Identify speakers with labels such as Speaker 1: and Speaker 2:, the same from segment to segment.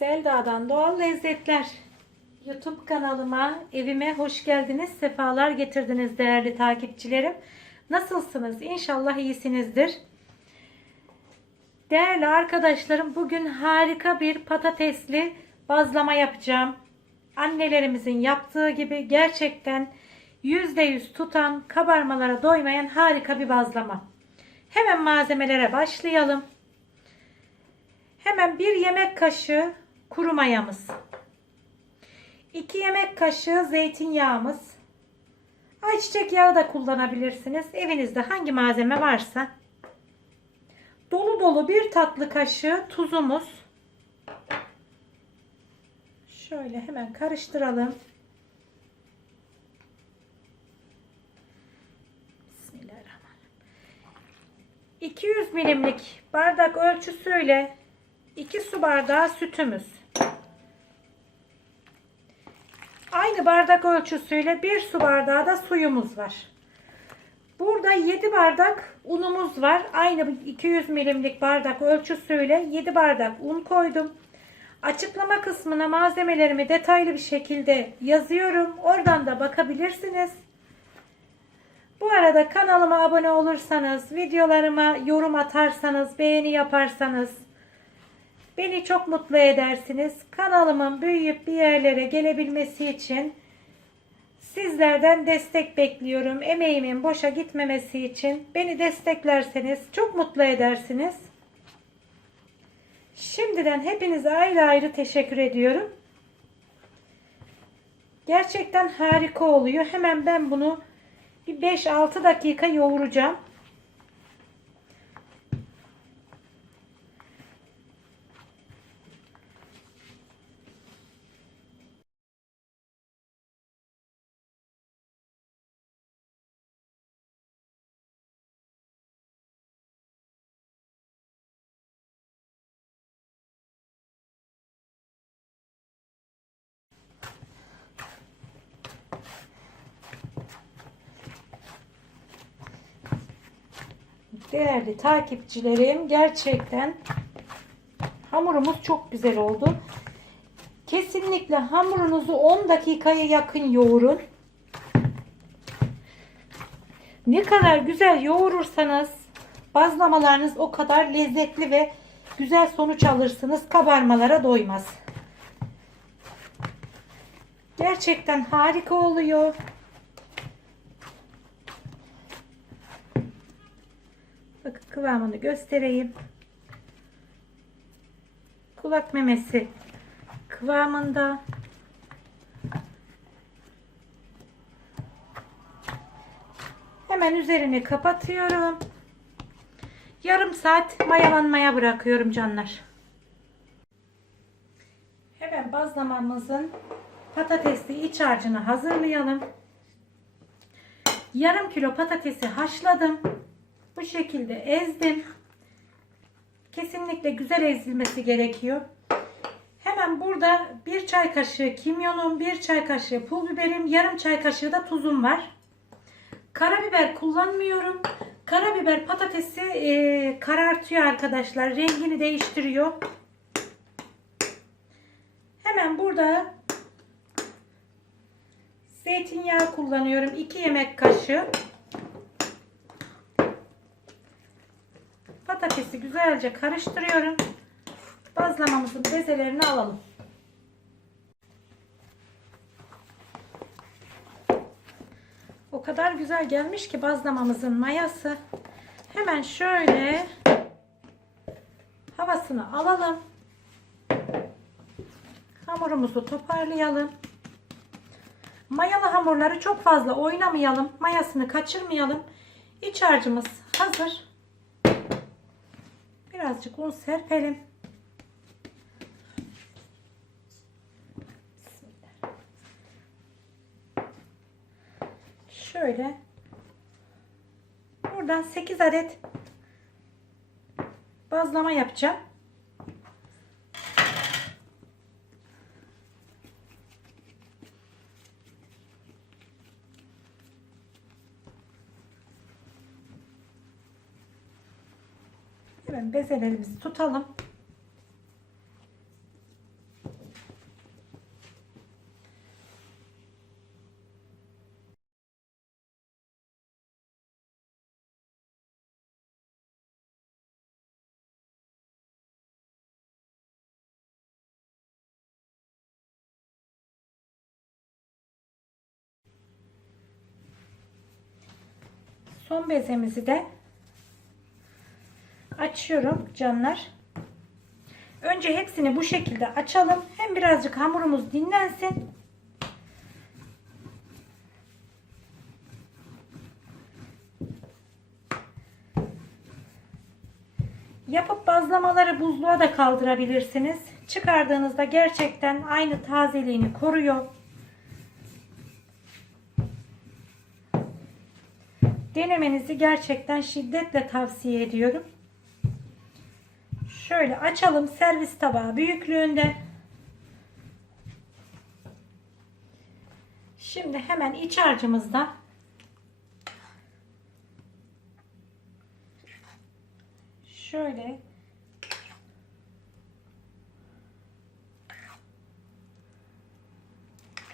Speaker 1: Selda'dan Doğal Lezzetler YouTube kanalıma, evime hoş geldiniz. Sefalar getirdiniz değerli takipçilerim. Nasılsınız? İnşallah iyisinizdir. Değerli arkadaşlarım bugün harika bir patatesli bazlama yapacağım. Annelerimizin yaptığı gibi gerçekten %100 tutan, kabarmalara doymayan harika bir bazlama. Hemen malzemelere başlayalım. Hemen bir yemek kaşığı kuru mayamız. 2 yemek kaşığı zeytinyağımız. Ayçiçek yağı da kullanabilirsiniz. Evinizde hangi malzeme varsa. Dolu dolu bir tatlı kaşığı tuzumuz. Şöyle hemen karıştıralım. Bismillahirrahmanirrahim. 200 milimlik bardak ölçüsüyle 2 su bardağı sütümüz. Aynı bardak ölçüsüyle 1 su bardağı da suyumuz var. Burada 7 bardak unumuz var. Aynı 200 milimlik bardak ölçüsüyle 7 bardak un koydum. Açıklama kısmına malzemelerimi detaylı bir şekilde yazıyorum. Oradan da bakabilirsiniz. Bu arada kanalıma abone olursanız, videolarıma yorum atarsanız, beğeni yaparsanız beni çok mutlu edersiniz. Kanalımın büyüyüp bir yerlere gelebilmesi için sizlerden destek bekliyorum. Emeğimin boşa gitmemesi için beni desteklerseniz çok mutlu edersiniz. Şimdiden hepinize ayrı ayrı teşekkür ediyorum. Gerçekten harika oluyor. Hemen ben bunu bir 5-6 dakika yoğuracağım. Değerli takipçilerim gerçekten hamurumuz çok güzel oldu. Kesinlikle hamurunuzu 10 dakikaya yakın yoğurun. Ne kadar güzel yoğurursanız bazlamalarınız o kadar lezzetli ve güzel sonuç alırsınız. Kabarmalara doymaz. Gerçekten harika oluyor. Bakın kıvamını göstereyim. Kulak memesi kıvamında. Hemen üzerini kapatıyorum. Yarım saat mayalanmaya bırakıyorum canlar. Hemen bazlamamızın patatesli iç harcını hazırlayalım. Yarım kilo patatesi haşladım. Bu şekilde ezdim. Kesinlikle güzel ezilmesi gerekiyor. Hemen burada bir çay kaşığı kimyonum, bir çay kaşığı pul biberim, yarım çay kaşığı da tuzum var. Karabiber kullanmıyorum. Karabiber patatesi e, karartıyor arkadaşlar. Rengini değiştiriyor. Hemen burada zeytinyağı kullanıyorum. 2 yemek kaşığı. Patatesi güzelce karıştırıyorum. Bazlamamızın bezelerini alalım. O kadar güzel gelmiş ki bazlamamızın mayası. Hemen şöyle havasını alalım. Hamurumuzu toparlayalım. Mayalı hamurları çok fazla oynamayalım. Mayasını kaçırmayalım. İç harcımız hazır. Birazcık un serpelim. Şöyle buradan 8 adet bazlama yapacağım. Hemen bezelerimizi tutalım. Son bezemizi de açıyorum canlar. Önce hepsini bu şekilde açalım. Hem birazcık hamurumuz dinlensin. Yapıp bazlamaları buzluğa da kaldırabilirsiniz. Çıkardığınızda gerçekten aynı tazeliğini koruyor. Denemenizi gerçekten şiddetle tavsiye ediyorum. Şöyle açalım servis tabağı büyüklüğünde. Şimdi hemen iç harcımızda şöyle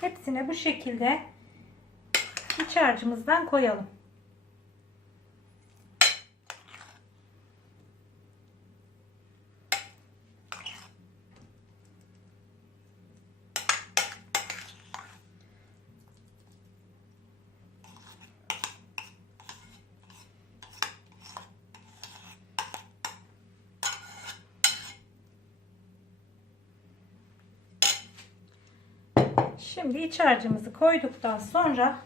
Speaker 1: hepsine bu şekilde iç harcımızdan koyalım. Şimdi iç harcımızı koyduktan sonra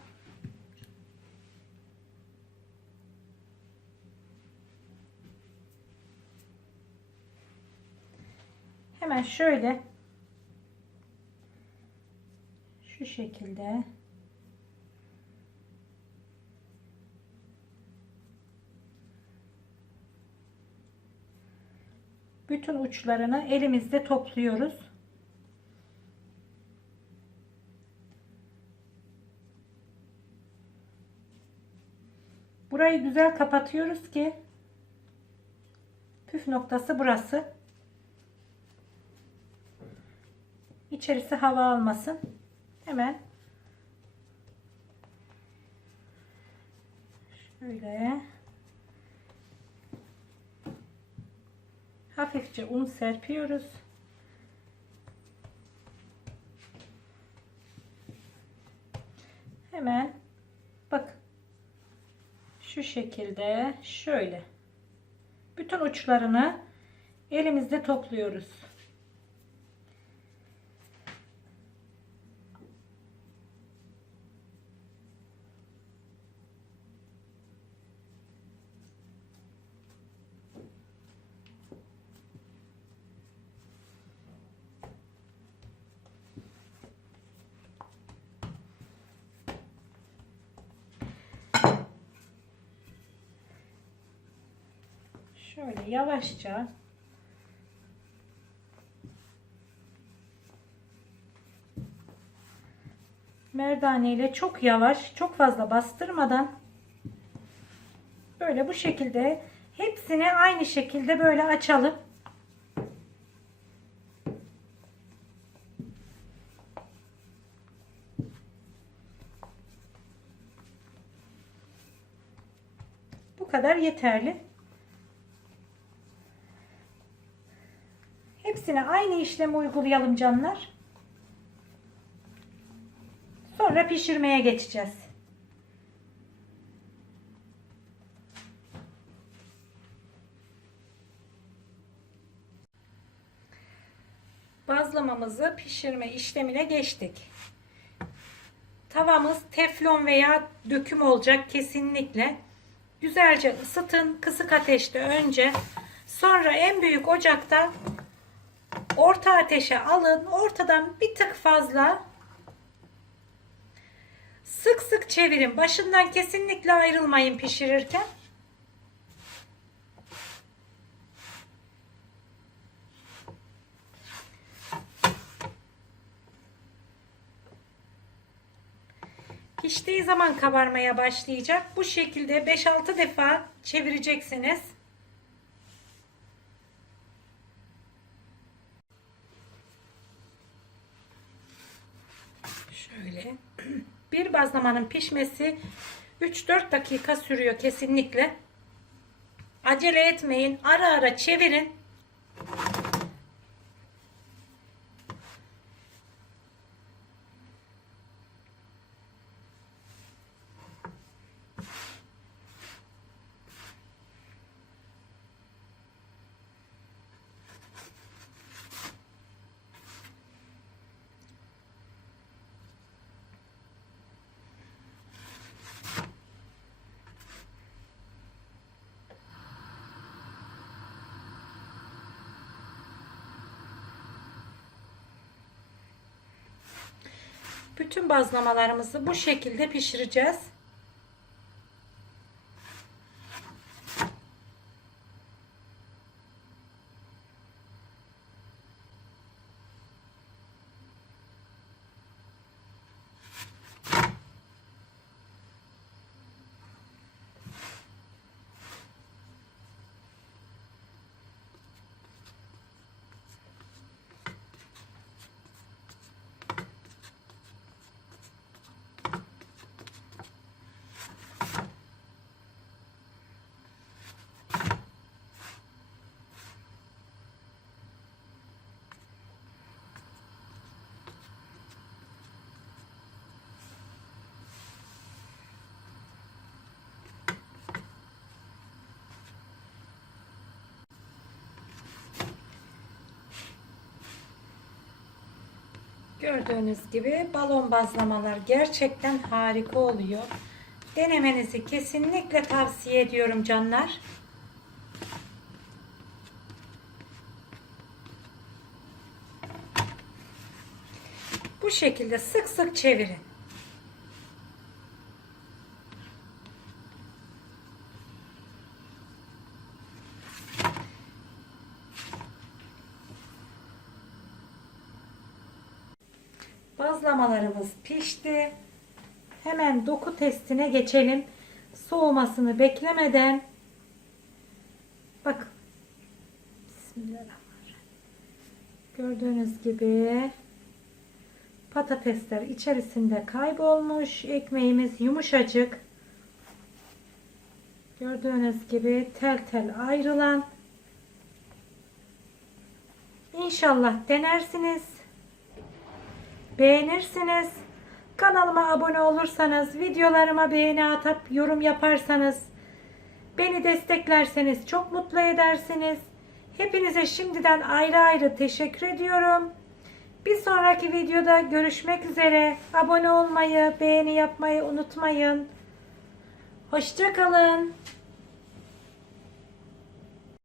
Speaker 1: hemen şöyle şu şekilde bütün uçlarını elimizde topluyoruz. Burayı güzel kapatıyoruz ki püf noktası burası. İçerisi hava almasın. Hemen şöyle hafifçe un serpiyoruz. Hemen şu şekilde şöyle bütün uçlarını elimizde topluyoruz. Şöyle yavaşça merdane ile çok yavaş, çok fazla bastırmadan böyle bu şekilde hepsini aynı şekilde böyle açalım. Kadar yeterli. Hepsine aynı işlemi uygulayalım canlar. Sonra pişirmeye geçeceğiz. Bazlamamızı pişirme işlemine geçtik. Tavamız teflon veya döküm olacak kesinlikle. Güzelce ısıtın kısık ateşte önce. Sonra en büyük ocakta orta ateşe alın. Ortadan bir tık fazla sık sık çevirin. Başından kesinlikle ayrılmayın pişirirken. Piştiği zaman kabarmaya başlayacak. Bu şekilde 5-6 defa çevireceksiniz. Şöyle. Bir bazlamanın pişmesi 3-4 dakika sürüyor kesinlikle. Acele etmeyin. Ara ara çevirin. Bütün bazlamalarımızı bu şekilde pişireceğiz. Gördüğünüz gibi balon bazlamalar gerçekten harika oluyor. Denemenizi kesinlikle tavsiye ediyorum canlar. Bu şekilde sık sık çevirin. Pişti. Hemen doku testine geçelim. Soğumasını beklemeden. Bakın. Bismillahirrahmanirrahim. Gördüğünüz gibi patatesler içerisinde kaybolmuş. Ekmeğimiz yumuşacık. Gördüğünüz gibi tel tel ayrılan. İnşallah denersiniz beğenirsiniz. Kanalıma abone olursanız, videolarıma beğeni atıp yorum yaparsanız, beni desteklerseniz çok mutlu edersiniz. Hepinize şimdiden ayrı ayrı teşekkür ediyorum. Bir sonraki videoda görüşmek üzere. Abone olmayı, beğeni yapmayı unutmayın. Hoşçakalın.